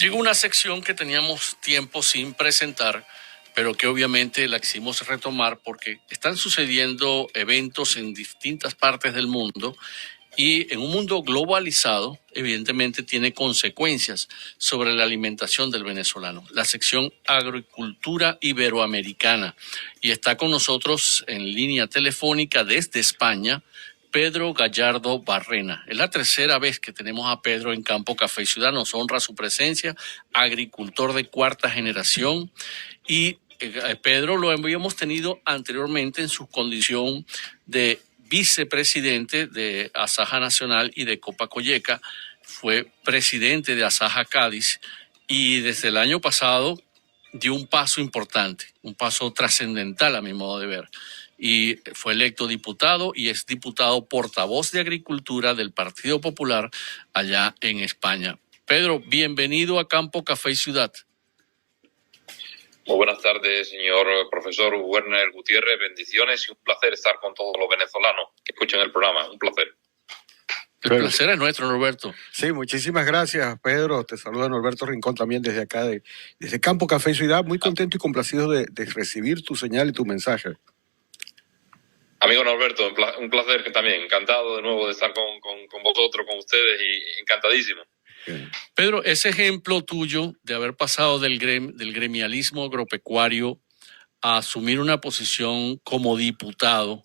Llegó una sección que teníamos tiempo sin presentar, pero que obviamente la quisimos retomar porque están sucediendo eventos en distintas partes del mundo y en un mundo globalizado, evidentemente tiene consecuencias sobre la alimentación del venezolano. La sección Agricultura Iberoamericana. Y está con nosotros en línea telefónica desde España, Pedro Gallardo Barrena. Es la tercera vez que tenemos a Pedro en Campo Café y Ciudad. Nos honra su presencia, agricultor de cuarta generación. Y Pedro lo habíamos tenido anteriormente en su condición de vicepresidente de Asaja Nacional y de Copa-Coyeca. Fue presidente de Asaja Cádiz y desde el año pasado dio un paso importante, un paso trascendental a mi modo de ver. Y fue electo diputado y es diputado portavoz de Agricultura del Partido Popular allá en España. Pedro, bienvenido a Campo Café y Ciudad. Muy buenas tardes, señor profesor Werner Gutiérrez. Bendiciones y un placer estar con todos los venezolanos que escuchan el programa. Un placer. El placer es nuestro, Norberto. Sí, muchísimas gracias, Pedro. Te saluda Norberto Rincón también desde acá, desde Campo Café y Ciudad. Muy contento y complacido de recibir tu señal y tu mensaje. Amigo Norberto, un placer también. Encantado de nuevo de estar con vosotros, con ustedes y encantadísimo. Bien. Pedro, ese ejemplo tuyo de haber pasado del gremialismo agropecuario a asumir una posición como diputado,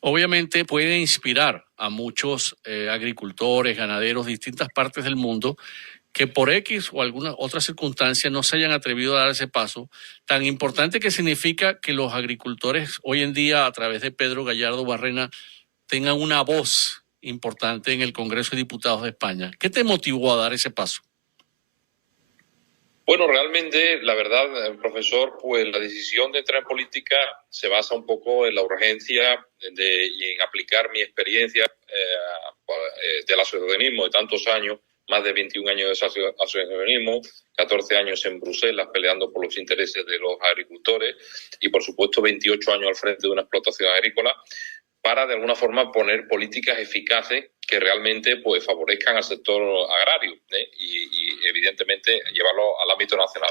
obviamente puede inspirar a muchos agricultores, ganaderos de distintas partes del mundo que por X o alguna otra circunstancia no se hayan atrevido a dar ese paso, tan importante que significa que los agricultores hoy en día, a través de Pedro Gallardo Barrena, tengan una voz importante en el Congreso de Diputados de España. ¿Qué te motivó a dar ese paso? Bueno, realmente, la verdad, profesor, pues la decisión de entrar en política se basa un poco en la urgencia y en aplicar mi experiencia del asociacionismo de tantos años, más de 21 años de asociacionismo, 14 años en Bruselas peleando por los intereses de los agricultores y, por supuesto, 28 años al frente de una explotación agrícola, para de alguna forma poner políticas eficaces que realmente pues favorezcan al sector agrario y evidentemente llevarlo al ámbito nacional.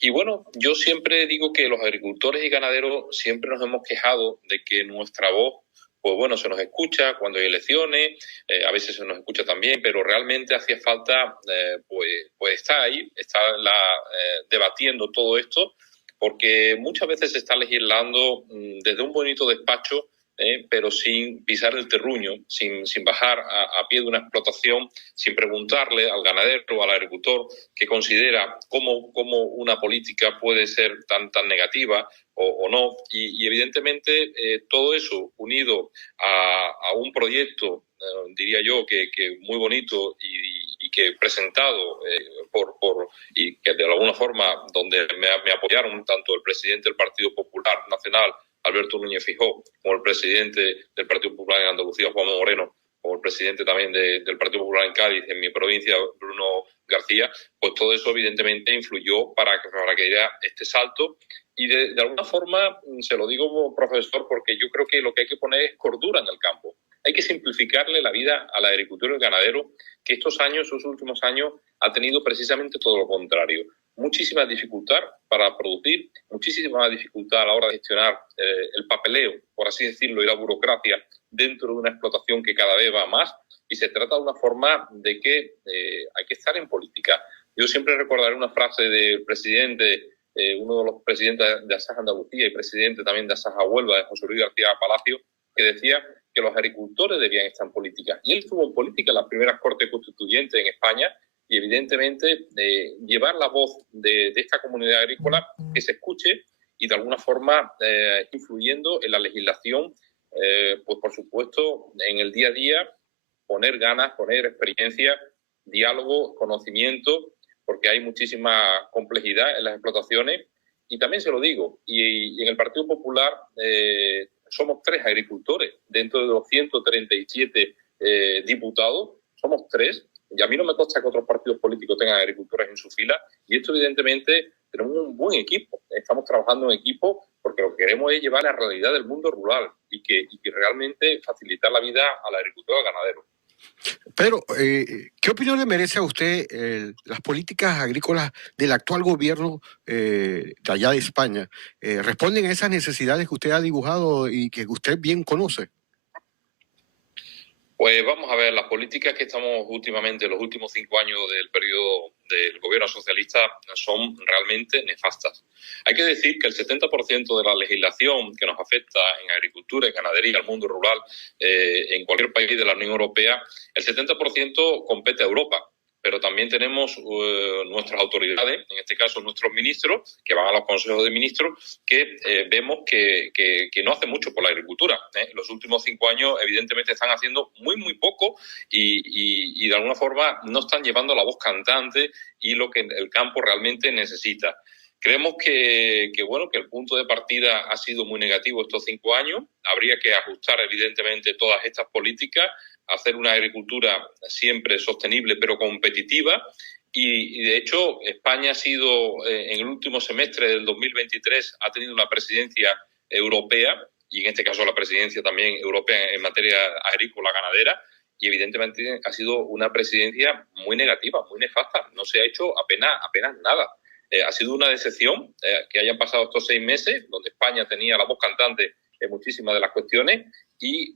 Y bueno, yo siempre digo que los agricultores y ganaderos siempre nos hemos quejado de que nuestra voz, pues bueno, se nos escucha cuando hay elecciones, a veces se nos escucha también, pero realmente hacía falta, pues está ahí, está debatiendo todo esto, porque muchas veces se está legislando desde un bonito despacho, pero sin pisar el terruño, sin bajar a pie de una explotación, sin preguntarle al ganadero o al agricultor qué considera cómo una política puede ser tan negativa o no. Y evidentemente todo eso unido a un proyecto, diría yo, que muy bonito y que presentado y que de alguna forma donde me apoyaron tanto el presidente del Partido Popular Nacional, Alberto Núñez Feijóo, como el presidente del Partido Popular en Andalucía, Juan Moreno, como el presidente también del Partido Popular en Cádiz, en mi provincia, Bruno García, pues todo eso evidentemente influyó para que diera este salto. Y de alguna forma, se lo digo, profesor, porque yo creo que lo que hay que poner es cordura en el campo. Hay que simplificarle la vida al agricultor y al ganadero, que estos últimos años, ha tenido precisamente todo lo contrario. Muchísima dificultad para producir, muchísima dificultad a la hora de gestionar el papeleo, por así decirlo, y la burocracia dentro de una explotación que cada vez va más, y se trata de una forma de que hay que estar en política. Yo siempre recordaré una frase del presidente, uno de los presidentes de Asaja Andalucía y presidente también de Asaja Huelva, de José Luis García Palacio, que decía que los agricultores debían estar en política. Y él estuvo en política en las primeras Cortes Constituyentes en España, y evidentemente llevar la voz de esta comunidad agrícola, que se escuche y de alguna forma influyendo en la legislación, pues por supuesto en el día a día, poner ganas, poner experiencia, diálogo, conocimiento, porque hay muchísima complejidad en las explotaciones. Y también se lo digo, y en el Partido Popular somos 3 agricultores dentro de los 137 diputados, somos 3. Y a mí no me consta que otros partidos políticos tengan agricultores en su fila, y esto evidentemente tenemos un buen equipo, estamos trabajando en equipo porque lo que queremos es llevar la realidad del mundo rural y que realmente facilitar la vida al agricultor y al ganadero. Pedro, ¿qué opinión le merece a usted las políticas agrícolas del actual gobierno de allá de España? ¿Responden a esas necesidades que usted ha dibujado y que usted bien conoce? Pues vamos a ver, las políticas que estamos últimamente, los últimos 5 años del periodo del gobierno socialista son realmente nefastas. Hay que decir que el 70% de la legislación que nos afecta en agricultura, en ganadería, al mundo rural, en cualquier país de la Unión Europea, el 70% compete a Europa. Pero también tenemos nuestras autoridades, en este caso nuestros ministros, que van a los consejos de ministros, que vemos que no hacen mucho por la agricultura. Los últimos 5 años, evidentemente, están haciendo muy poco y de alguna forma no están llevando la voz cantante y lo que el campo realmente necesita. Creemos que el punto de partida ha sido muy negativo estos 5 años. Habría que ajustar, evidentemente, todas estas políticas, hacer una agricultura siempre sostenible pero competitiva. Y de hecho, España ha sido, en el último semestre del 2023, ha tenido una presidencia europea, y en este caso la presidencia también europea en materia agrícola ganadera, y evidentemente ha sido una presidencia muy negativa, muy nefasta. No se ha hecho apenas nada. Ha sido una decepción que hayan pasado estos 6 meses, donde España tenía la voz cantante en muchísimas de las cuestiones y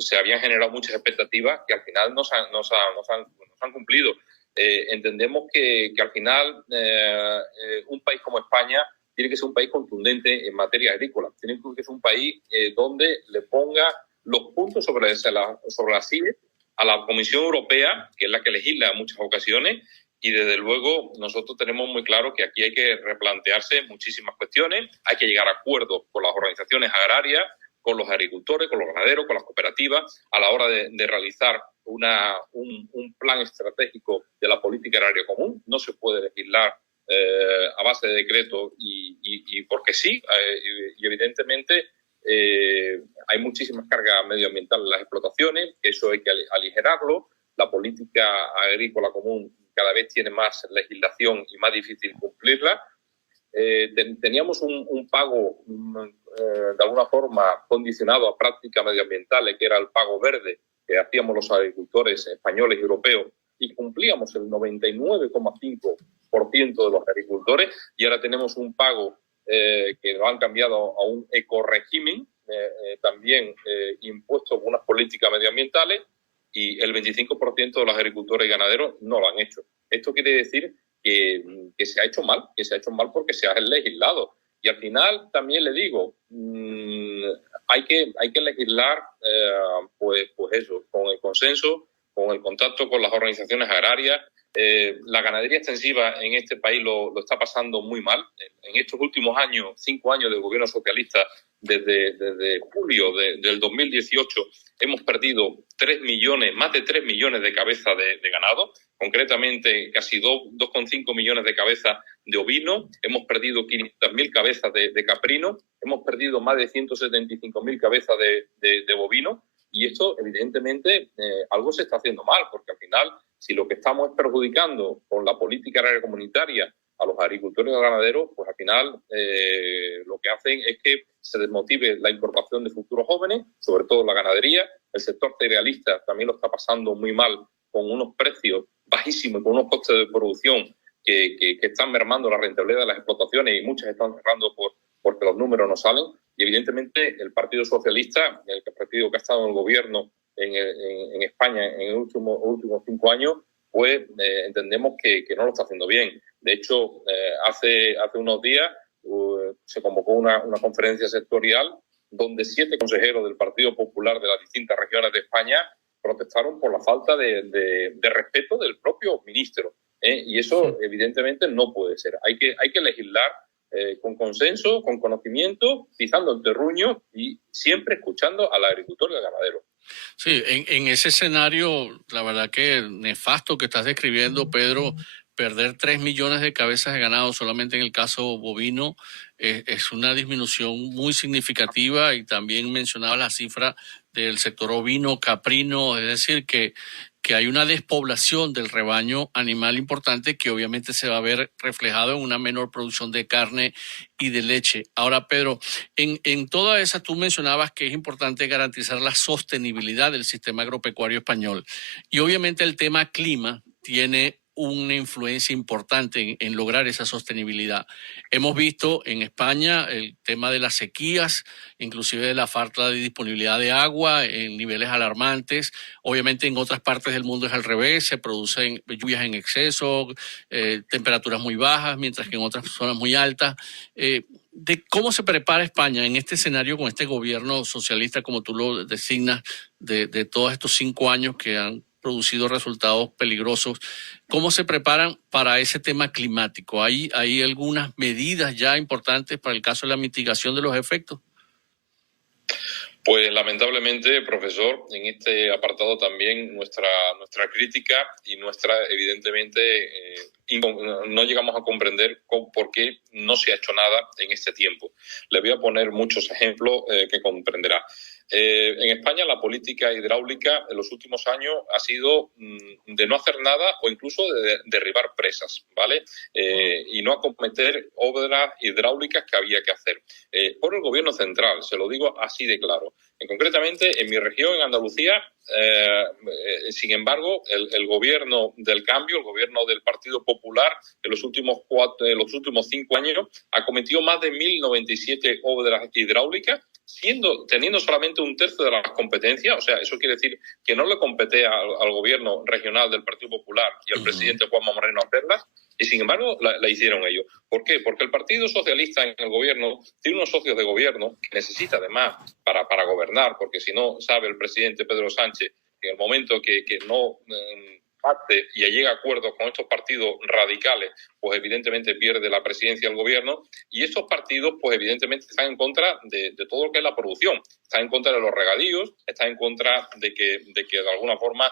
se habían generado muchas expectativas que al final no se han cumplido. Entendemos que al final un país como España tiene que ser un país contundente en materia agrícola. Tiene que ser un país donde le ponga los puntos sobre las sillas a la Comisión Europea, que es la que legisla en muchas ocasiones, y desde luego nosotros tenemos muy claro que aquí hay que replantearse muchísimas cuestiones, hay que llegar a acuerdos con las organizaciones agrarias, con los agricultores, con los ganaderos, con las cooperativas, a la hora de realizar un plan estratégico de la política agraria común. No se puede legislar a base de decreto y porque sí, y evidentemente hay muchísimas cargas medioambientales en las explotaciones, que eso hay que aligerarlo. La política agrícola común cada vez tiene más legislación y más difícil cumplirla. Teníamos un pago de alguna forma condicionado a prácticas medioambientales, que era el pago verde que hacíamos los agricultores españoles y europeos, y cumplíamos el 99,5% de los agricultores, y ahora tenemos un pago que lo han cambiado a un ecoregimen, también impuesto por unas políticas medioambientales, y el 25% de los agricultores y ganaderos no lo han hecho. Esto quiere decir que se ha hecho mal porque se ha legislado. Y al final también le digo, hay que legislar pues eso, con el consenso, con el contacto con las organizaciones agrarias. La ganadería extensiva en este país lo está pasando muy mal. En estos últimos años, 5 años del gobierno socialista, desde julio del 2018, hemos perdido más de 3 millones de cabezas de ganado, concretamente casi 2,5 millones de cabezas de ovino, hemos perdido 500.000 cabezas de caprino, hemos perdido más de 175.000 cabezas de bovino, y esto evidentemente algo se está haciendo mal, porque al final, si lo que estamos es perjudicando con la política agraria comunitaria a los agricultores y los ganaderos, pues al final lo que hacen es que se desmotive la incorporación de futuros jóvenes, sobre todo la ganadería. El sector cerealista también lo está pasando muy mal, con unos precios bajísimos, con unos costes de producción que están mermando la rentabilidad de las explotaciones, y muchas están cerrando porque los números no salen. Y evidentemente el Partido Socialista, el partido que ha estado en el gobierno en España en los últimos 5 años, pues entendemos que no lo está haciendo bien. De hecho, hace unos días se convocó una conferencia sectorial donde 7 consejeros del Partido Popular de las distintas regiones de España protestaron por la falta de respeto del propio ministro. Y eso evidentemente no puede ser. Hay que legislar con consenso, con conocimiento, pisando el terruño y siempre escuchando al agricultor y al ganadero. Sí, en ese escenario, la verdad que nefasto que estás describiendo, Pedro, perder 3 millones de cabezas de ganado solamente en el caso bovino es una disminución muy significativa, y también mencionaba la cifra del sector ovino, caprino, es decir, que que hay una despoblación del rebaño animal importante que obviamente se va a ver reflejado en una menor producción de carne y de leche. Ahora, Pedro, en toda esa tú mencionabas que es importante garantizar la sostenibilidad del sistema agropecuario español. Y obviamente el tema clima tiene una influencia importante en lograr esa sostenibilidad. Hemos visto en España el tema de las sequías, inclusive de la falta de disponibilidad de agua en niveles alarmantes. Obviamente en otras partes del mundo es al revés, se producen lluvias en exceso, temperaturas muy bajas, mientras que en otras zonas muy altas. De cómo se prepara España en este escenario con este gobierno socialista, como tú lo designas, de todos estos 5 años que han producido resultados peligrosos. ¿Cómo se preparan para ese tema climático? ¿Hay algunas medidas ya importantes para el caso de la mitigación de los efectos? Pues lamentablemente, profesor, en este apartado también nuestra crítica y evidentemente, no llegamos a comprender por qué no se ha hecho nada en este tiempo. Le voy a poner muchos ejemplos que comprenderá. En España la política hidráulica en los últimos años ha sido de no hacer nada o incluso de derribar presas, ¿vale? Y no acometer obras hidráulicas que había que hacer. Por el gobierno central, se lo digo así de claro. Concretamente, en mi región, en Andalucía, sin embargo, el gobierno del cambio, el gobierno del Partido Popular, en los últimos 5 años, ha cometido más de 1.097 obras hidráulicas, teniendo solamente 1/3 de las competencias. O sea, eso quiere decir que no le compete al gobierno regional del Partido Popular y al presidente Juanma Moreno hacerlas, y sin embargo la hicieron ellos. ¿Por qué? Porque el Partido Socialista en el gobierno tiene unos socios de gobierno que necesita además para gobernar, porque si no, sabe el presidente Pedro Sánchez que en el momento que no pacte y llegue a acuerdos con estos partidos radicales, pues evidentemente pierde la presidencia del gobierno, y estos partidos pues evidentemente están en contra de todo lo que es la producción, están en contra de los regadíos, están en contra de que de alguna forma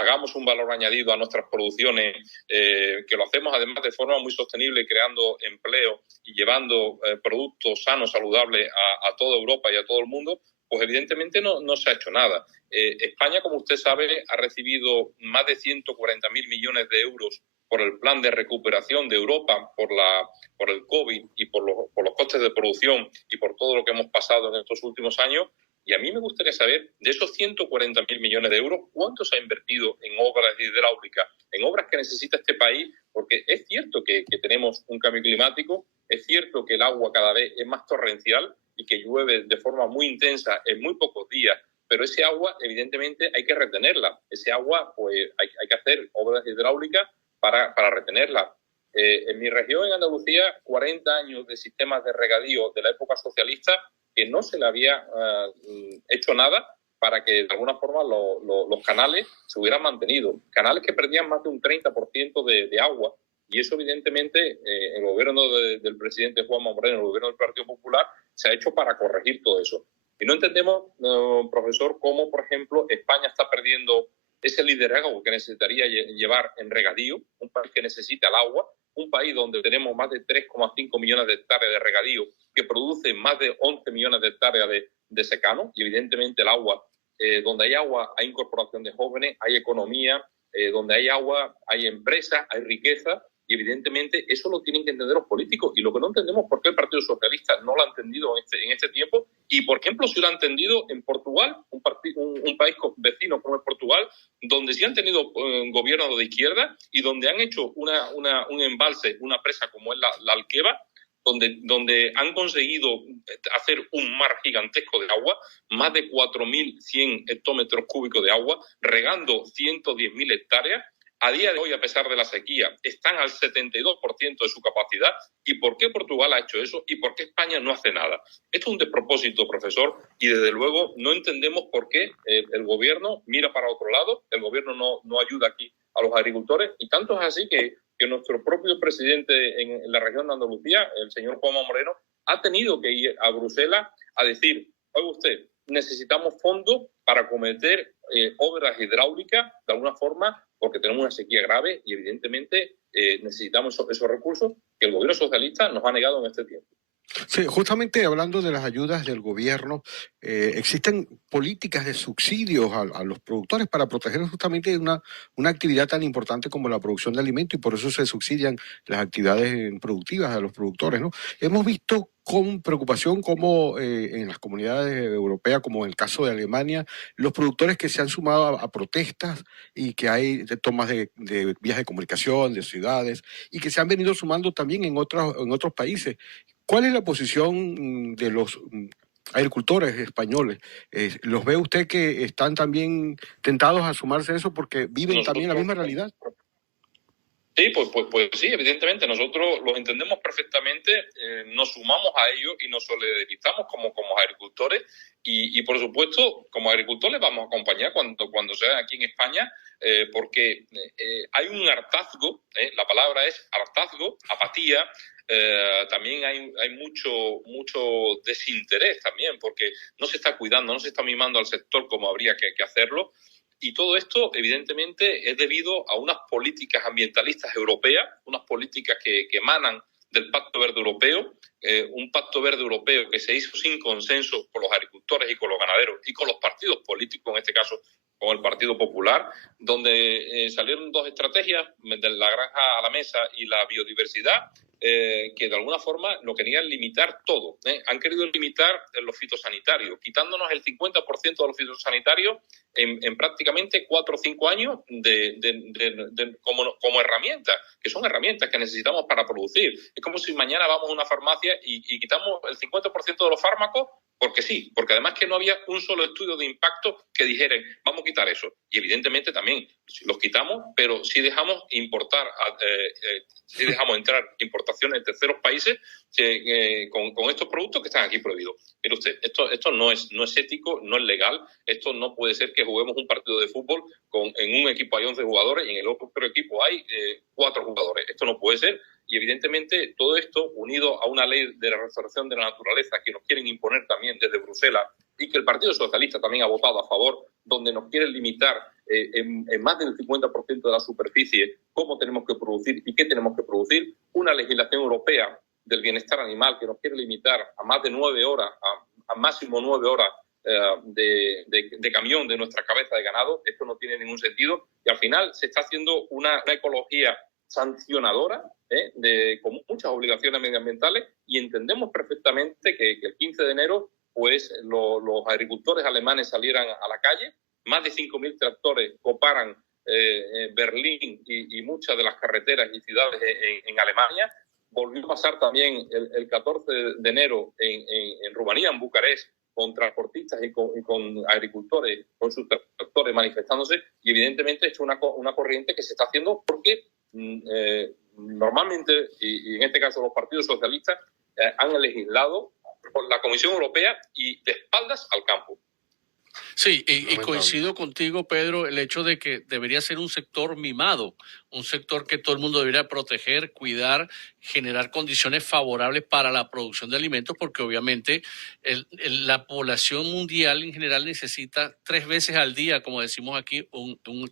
hagamos un valor añadido a nuestras producciones, que lo hacemos además de forma muy sostenible, creando empleo y llevando productos sanos, saludables a toda Europa y a todo el mundo. Pues evidentemente no se ha hecho nada. España, como usted sabe, ha recibido más de 140.000 millones de euros por el plan de recuperación de Europa, por el COVID y por los costes de producción y por todo lo que hemos pasado en estos últimos años. Y a mí me gustaría saber, de esos 140.000 millones de euros, ¿cuánto se ha invertido en obras hidráulicas, en obras que necesita este país? Porque es cierto que tenemos un cambio climático, es cierto que el agua cada vez es más torrencial y que llueve de forma muy intensa en muy pocos días, pero ese agua evidentemente hay que retenerla. Ese agua pues hay que hacer obras hidráulicas para retenerla. En mi región, en Andalucía, 40 años de sistemas de regadío de la época socialista que no se le había hecho nada para que de alguna forma los canales se hubieran mantenido. Canales que perdían más de un 30% de agua. Y eso, evidentemente, el gobierno del presidente Juanma Moreno, el gobierno del Partido Popular, se ha hecho para corregir todo eso. Y no entendemos, profesor, cómo, por ejemplo, España está perdiendo ese liderazgo que necesitaría llevar en regadío, un país que necesita el agua, un país donde tenemos más de 3,5 millones de hectáreas de regadío, que produce más de 11 millones de hectáreas de secano, y evidentemente el agua, donde hay agua hay incorporación de jóvenes, hay economía, donde hay agua hay empresas, hay riqueza. Y evidentemente eso lo tienen que entender los políticos. Y lo que no entendemos es por qué el Partido Socialista no lo ha entendido en este tiempo. Y, por ejemplo, si lo ha entendido en Portugal, un país vecino como es Portugal, donde sí han tenido gobiernos de izquierda y donde han hecho un embalse, una presa como es la Alqueva, donde han conseguido hacer un mar gigantesco de agua, más de 4.100 hectómetros cúbicos de agua, regando 110.000 hectáreas. A día de hoy, a pesar de la sequía, están al 72% de su capacidad. ¿Y por qué Portugal ha hecho eso? ¿Y por qué España no hace nada? Esto es un despropósito, profesor, y desde luego no entendemos por qué el gobierno mira para otro lado, el gobierno no ayuda aquí a los agricultores, y tanto es así que nuestro propio presidente en la región de Andalucía, el señor Juanma Moreno, ha tenido que ir a Bruselas a decir: oiga usted, necesitamos fondos para acometer obras hidráulicas de alguna forma, porque tenemos una sequía grave y evidentemente necesitamos esos recursos que el gobierno socialista nos ha negado en este tiempo. Sí, justamente hablando de las ayudas del gobierno, existen políticas de subsidios a los productores para proteger justamente una actividad tan importante como la producción de alimentos y por eso se subsidian las actividades productivas a los productores, ¿no? Hemos visto con preocupación cómo en las comunidades europeas, como en el caso de Alemania, los productores que se han sumado a protestas y que hay de tomas de vías de comunicación, de ciudades, y que se han venido sumando también en otros países. ¿Cuál es la posición de los agricultores españoles? ¿Los ve usted que están también tentados a sumarse a eso porque viven también la Nosotros, misma realidad? sí, pues sí, evidentemente, nosotros los entendemos perfectamente, nos sumamos a ellos y nos solidarizamos como agricultores y, por supuesto, como agricultores vamos a acompañar cuando sea aquí en España, porque hay un hartazgo, la palabra es hartazgo, apatía, también hay mucho desinterés también, porque no se está cuidando, no se está mimando al sector como habría que hacerlo. Y todo esto, evidentemente, es debido a unas políticas ambientalistas europeas, unas políticas que emanan del Pacto Verde Europeo, un Pacto Verde Europeo que se hizo sin consenso con los agricultores y con los ganaderos y con los partidos políticos, en este caso con el Partido Popular, donde salieron dos estrategias, de la granja a la mesa y la biodiversidad, que de alguna forma lo querían limitar todo. Han querido limitar los fitosanitarios, quitándonos el 50% de los fitosanitarios en prácticamente 4 o 5 años como herramientas, que son herramientas que necesitamos para producir. Es como si mañana vamos a una farmacia y quitamos el 50% de los fármacos porque sí, porque además que no había un solo estudio de impacto que dijera, vamos a quitar eso. Y evidentemente también los quitamos, pero sí dejamos importar, sí dejamos entrar importaciones de terceros países con estos productos que están aquí prohibidos. Mire usted, esto no es ético, no es legal, esto no puede ser que juguemos un partido de fútbol en un equipo hay 11 jugadores y en el otro equipo hay 4 jugadores. Esto no puede ser. Y evidentemente todo esto, unido a una ley de la restauración de la naturaleza que nos quieren imponer también desde Bruselas y que el Partido Socialista también ha votado a favor, donde nos quieren limitar en más del 50% de la superficie cómo tenemos que producir y qué tenemos que producir, una legislación europea del bienestar animal que nos quiere limitar a más de 9 horas, a máximo 9 horas de camión de nuestra cabeza de ganado. Esto no tiene ningún sentido y al final se está haciendo una ecología sancionadora, con muchas obligaciones medioambientales y entendemos perfectamente que el 15 de enero pues los agricultores alemanes salieran a la calle, más de 5.000 tractores coparan Berlín y muchas de las carreteras y ciudades en Alemania. Volvió a pasar también el 14 de enero en Rumanía, en Bucarest, con transportistas y con agricultores, con sus tractores manifestándose, y evidentemente es una corriente que se está haciendo porque normalmente, y en este caso los partidos socialistas, han legislado por la Comisión Europea y de espaldas al campo. Sí, y coincido contigo, Pedro, el hecho de que debería ser un sector mimado, un sector que todo el mundo debería proteger, cuidar, generar condiciones favorables para la producción de alimentos, porque obviamente la población mundial en general necesita 3 veces al día, como decimos aquí,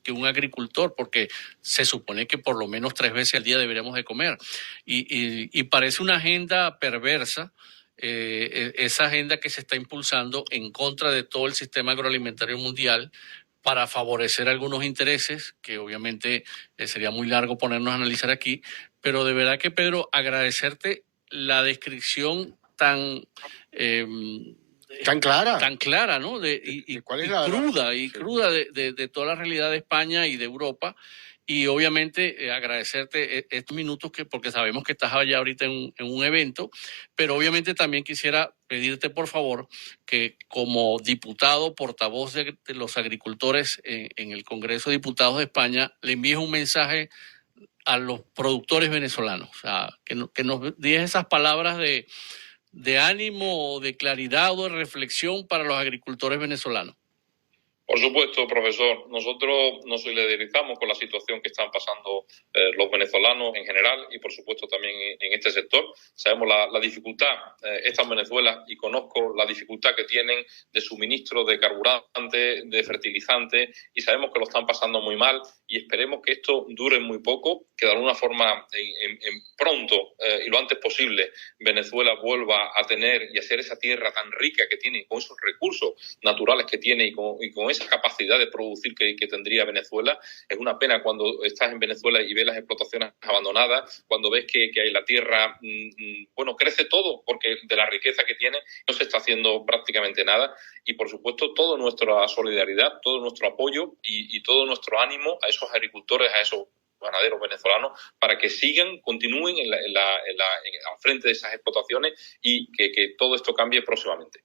que un agricultor, porque se supone que por lo menos 3 veces al día deberíamos de comer. Y parece una agenda perversa. Esa agenda que se está impulsando en contra de todo el sistema agroalimentario mundial para favorecer algunos intereses, que obviamente sería muy largo ponernos a analizar aquí, pero de verdad que, Pedro, agradecerte la descripción tan clara, ¿no? Cruda de toda la realidad de España y de Europa. Y obviamente agradecerte estos minutos porque sabemos que estás allá ahorita en un evento, pero obviamente también quisiera pedirte por favor que como diputado, portavoz de los agricultores en el Congreso de Diputados de España, le envíes un mensaje a los productores venezolanos, o sea, que nos digas esas palabras de ánimo, de claridad o de reflexión para los agricultores venezolanos. Por supuesto, profesor. Nosotros nos solidarizamos con la situación que están pasando los venezolanos en general y, por supuesto, también en este sector. Sabemos la dificultad, esta en Venezuela, y conozco la dificultad que tienen de suministro de carburante, de fertilizante, y sabemos que lo están pasando muy mal y esperemos que esto dure muy poco, que de alguna forma pronto y lo antes posible Venezuela vuelva a tener y a ser esa tierra tan rica que tiene, con esos recursos naturales que tiene y con esa capacidad de producir que tendría Venezuela. Es una pena cuando estás en Venezuela y ves las explotaciones abandonadas, cuando ves que la tierra, bueno, crece todo, porque de la riqueza que tiene no se está haciendo prácticamente nada. Y, por supuesto, toda nuestra solidaridad, todo nuestro apoyo y todo nuestro ánimo a esos agricultores, a esos ganaderos venezolanos, para que continúen al frente de esas explotaciones y que todo esto cambie próximamente.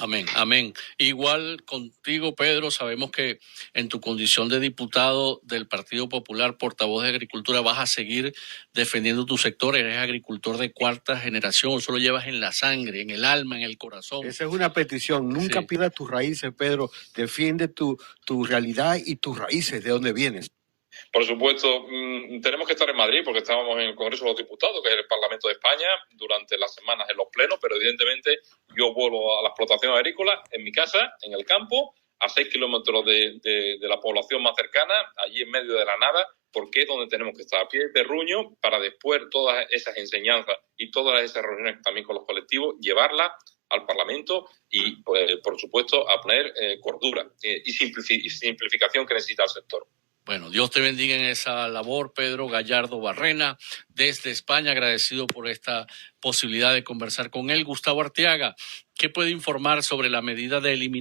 Amén, amén. Igual contigo, Pedro, sabemos que en tu condición de diputado del Partido Popular, portavoz de Agricultura, vas a seguir defendiendo tu sector. Eres agricultor de cuarta generación, eso lo llevas en la sangre, en el alma, en el corazón. Esa es una petición. Nunca pierdas tus raíces, Pedro. Defiende tu realidad y tus raíces, de dónde vienes. Por supuesto, tenemos que estar en Madrid porque estábamos en el Congreso de los Diputados, que es el Parlamento de España, durante las semanas en los plenos, pero evidentemente yo vuelvo a la explotación agrícola en mi casa, en el campo, a 6 kilómetros de la población más cercana, allí en medio de la nada, porque es donde tenemos que estar, a pie de terruño, para después todas esas enseñanzas y todas esas reuniones también con los colectivos, llevarlas al Parlamento y, por supuesto, a poner cordura y simplificación que necesita el sector. Bueno, Dios te bendiga en esa labor, Pedro Gallardo Barrena, desde España, agradecido por esta posibilidad de conversar con él. Gustavo Arteaga, ¿qué puede informar sobre la medida de eliminación